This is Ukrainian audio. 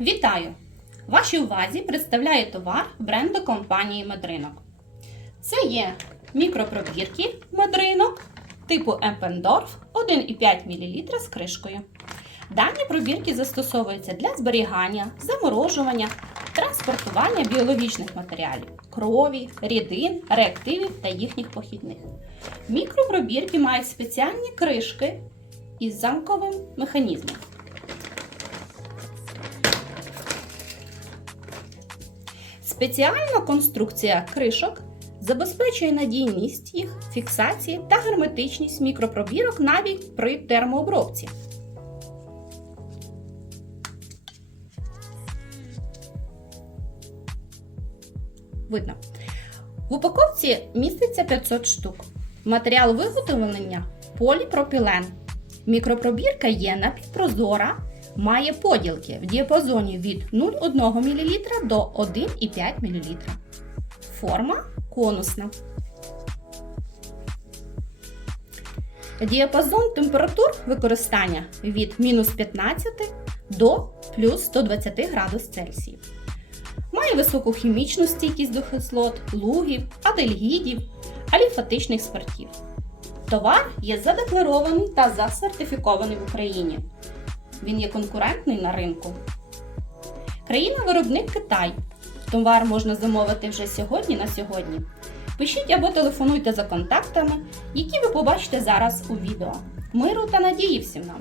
Вітаю! Вашій увазі представляє товар бренду компанії Медринок. Це є мікропробірки Медринок типу Empendorf 1,5 мл з кришкою. Дані пробірки застосовуються для зберігання, заморожування, транспортування біологічних матеріалів, крові, рідин, реактивів та їхніх похідних. Мікропробірки мають спеціальні кришки із замковим механізмом. Спеціальна конструкція кришок забезпечує надійність їх фіксації та герметичність мікропробірок навіть при термообробці. Видно. В упаковці міститься 500 штук. Матеріал виготовлення поліпропілен. Мікропробірка є напівпрозора, має поділки в діапазоні від 0,1 мл до 1,5 мл. Форма конусна. Діапазон температур використання від мінус 15 до плюс 120 градус Цельсію. Має високу хімічну стійкість до кислот, лугів, адельгідів, аліфатичних спиртів. Товар є задекларований та засертифікований в Україні. Він є конкурентний на ринку. Країна-виробник Китай. Товар можна замовити вже сьогодні на сьогодні. Пишіть або телефонуйте за контактами, які ви побачите зараз у відео. Миру та надії всім нам!